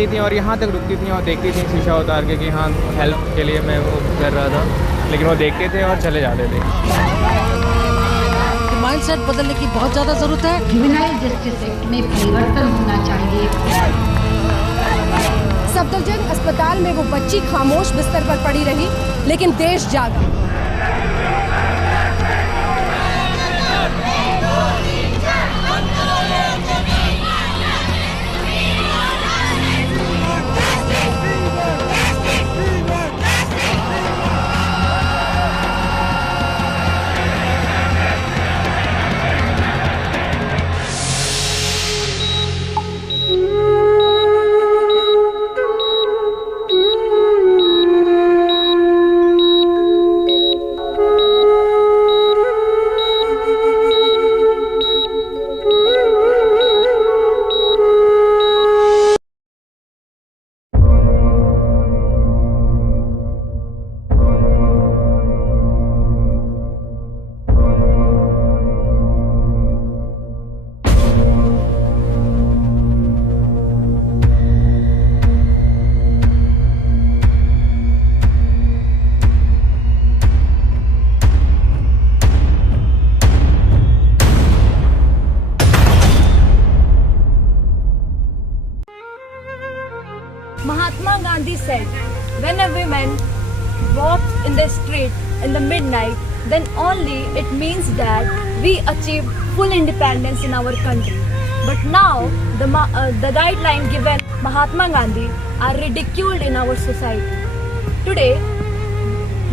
आती थी और यहाँ तक रुकती थी और देखती थी शीशा उतार के कि हाँ हेल्प के लिए मैं वो कर रहा था, लेकिन वो देखते थे और चले जाते थे। माइंडसेट बदलने की बहुत ज़्यादा ज़रूरत है। जुवेनाइल जस्टिस एक्ट में परिवर्तन होना चाहिए। सफदरजंग अस्पताल में वो बच्ची खामोश बिस्तर पर पड़ी रही, लेकिन देश जागा। Mahatma Gandhi said, when a woman walks in the street in the midnight, then only it means that we achieved full independence in our country. But now, the guidelines given Mahatma Gandhi are ridiculed in our society. Today,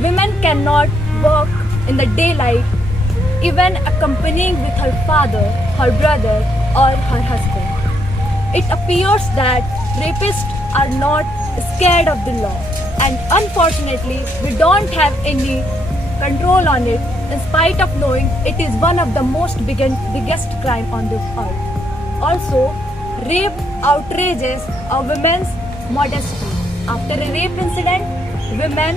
women cannot walk in the daylight, even accompanying with her father, her brother, or her husband. It appears that rapists are not scared of the law, and unfortunately we don't have any control on it, in spite of knowing it is one of the biggest crime on this earth. Also, rape outrages a woman's modesty. After a rape incident, women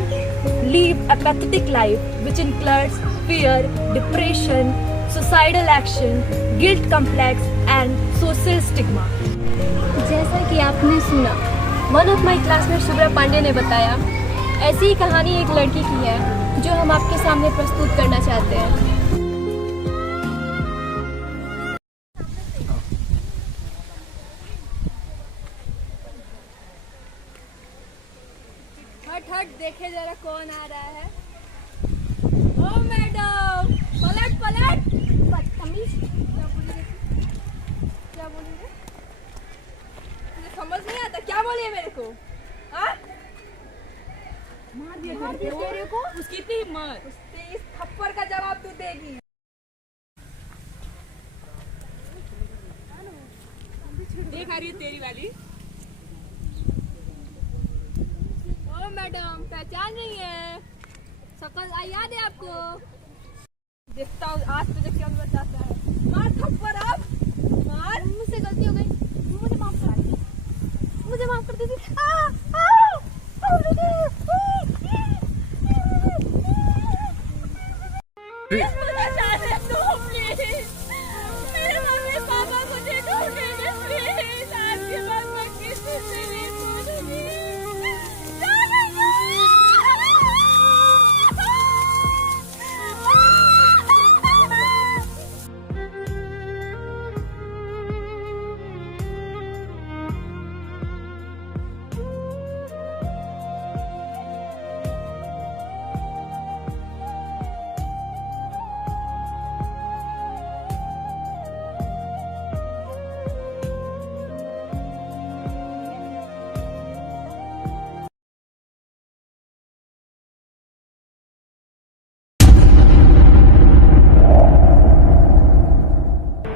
live a pathetic life which includes fear, depression, suicidal action, guilt complex and social stigma. जैसा कि आपने सुना, one of my classmate Shubhra Pandey ने बताया, ऐसी ही कहानी एक लड़की की है जो हम आपके सामने प्रस्तुत करना चाहते हैं। हट हट, देखे जरा कौन आ रहा है। ओ मैडम, पलट पलट। बदतमीज, क्या बोली रे? मुझे समझ नहीं आता, क्या बोली है मेरे को? हाँ? मार दिया तेरे को? उसकी इतनी हिम्मत? उसके इस थप्पड़ का जवाब तू देगी। देख आ रही है तेरी वाली। ओ मैडम, पहचान रही है? शक्ल याद है आपको? देखता हूँ आज तुझे क्या बचाता है। मार थप्पड़ अब, मार। मुझसे गलती हो गई, मुझे माफ कर दीजिए, मुझे माफ कर दीजिए। मेरे मम्मी पापा को दे दो, प्लीज। आज के बाद मैं किसी से नहीं बोलूंगी।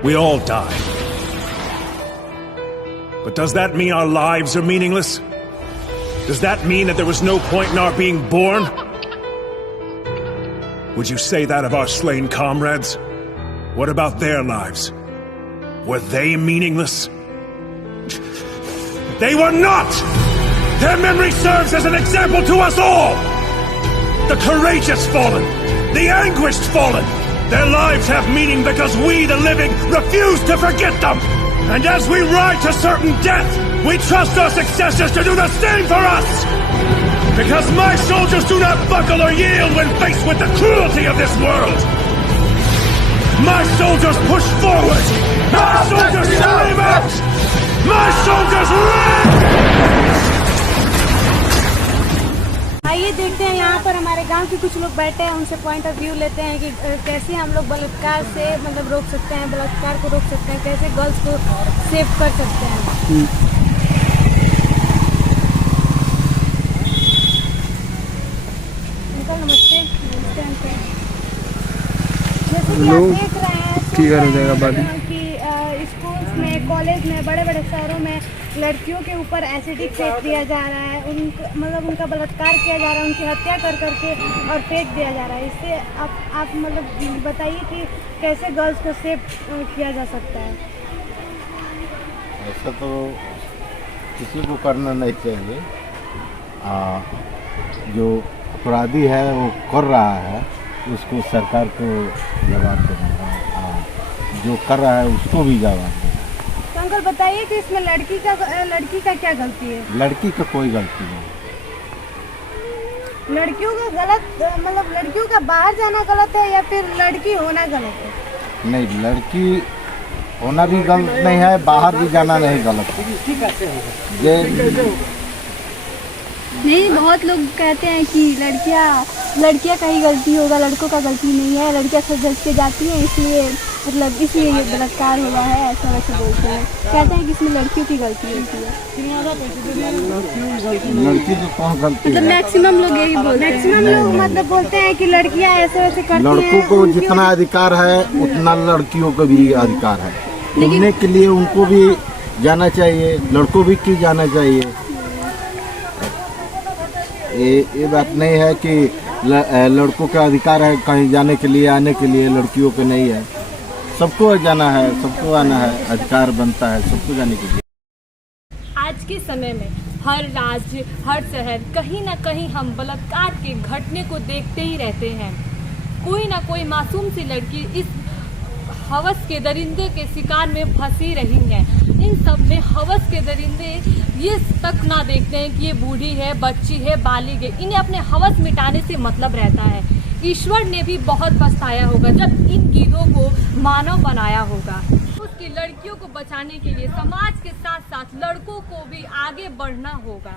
We all die. But does that mean our lives are meaningless? Does that mean that there was no point in our being born? Would you say that of our slain comrades? What about their lives? Were they meaningless? They were not! Their memory serves as an example to us all! The courageous fallen, the anguished fallen, their lives have meaning because we, the living, refuse to forget them! And as we ride to certain death, We trust our successors to do the same for us! Because my soldiers do not buckle or yield when faced with the cruelty of this world! My soldiers push forward! My soldiers scream out! My soldiers run! आइए देखते हैं यहाँ पर हमारे गांव के कुछ लोग बैठे हैं, उनसे पॉइंट ऑफ व्यू लेते हैं कि कैसे हम लोग बलात्कार से मतलब रोक सकते हैं, बलात्कार को रोक सकते हैं, कैसे गर्ल्स को सेव कर सकते हैं। अंकल नमस्ते। नमस्ते अंकल। जैसे कि आप देख रहे हैं कि स्कूल्स में, कॉलेज में, बड़े बड़े शहरों में लड़कियों के ऊपर एसिडिक फेंक दिया जा रहा है, उनका बलात्कार किया जा रहा है, उनकी हत्या कर करके और फेंक दिया जा रहा है। इससे आप मतलब बताइए कि कैसे गर्ल्स को सेव किया जा सकता है। ऐसा तो किसी को करना नहीं चाहिए। जो अपराधी है वो कर रहा है, उसको सरकार को जवाब देना है, जो कर रहा है उसको भी जवाब देना। तो अंकल बताइए कि इसमें लड़की का क्या गलती है? लड़की का कोई गलती नहीं। लड़कियों का गलत मतलब लड़कियों का बाहर जाना गलत है या फिर लड़की होना गलत है? नहीं, लड़की होना भी गलत नहीं है, बाहर भी जाना नहीं गलत है। नहीं, बहुत लोग कहते हैं कि लड़कियां का ही गलती होगा, लड़कों का गलती नहीं है, लड़कियां सब जज के जाती हैं इसलिए ये बलात्कार हुआ है, ऐसा वैसा बोलते हैं। कहते हैं कि इसमें लड़कियों की गलती होती है। लड़की तो कौन गलती है? मैक्सिमम लोग यही बोलते हैं। मैक्सिमम लोग मतलब बोलते हैं कि लड़कियां ऐसे वैसे करती हैं। लड़कों को जितना अधिकार है उतना लड़कियों को भी अधिकार है। घूमने के लिए उनको भी जाना चाहिए, लड़कों भी क्यों जाना चाहिए। ये बात नहीं है कि लड़कों का अधिकार है कहीं जाने के लिए, आने के लिए, लड़कियों को नहीं है। सबको जाना है, सबको आना है, अधिकार बनता है सबको जाने के लिए। आज के समय में हर राज्य, हर शहर, कहीं ना कहीं हम बलात्कार के घटने को देखते ही रहते हैं। कोई ना कोई मासूम सी लड़की इस हवस के दरिंदे के शिकार में फंसी रही हैं। इन सब में हवस के दरिंदे ये तक ना देखते हैं कि ये बूढ़ी है, बच्ची है, बालिग है। इन्हें अपने हवस मिटाने से मतलब रहता है। ईश्वर ने भी बहुत पछताया होगा जब इन गिद्धों को मानव बनाया होगा। उसकी लड़कियों को बचाने के लिए समाज के साथ साथ लड़कों को भी आगे बढ़ना होगा।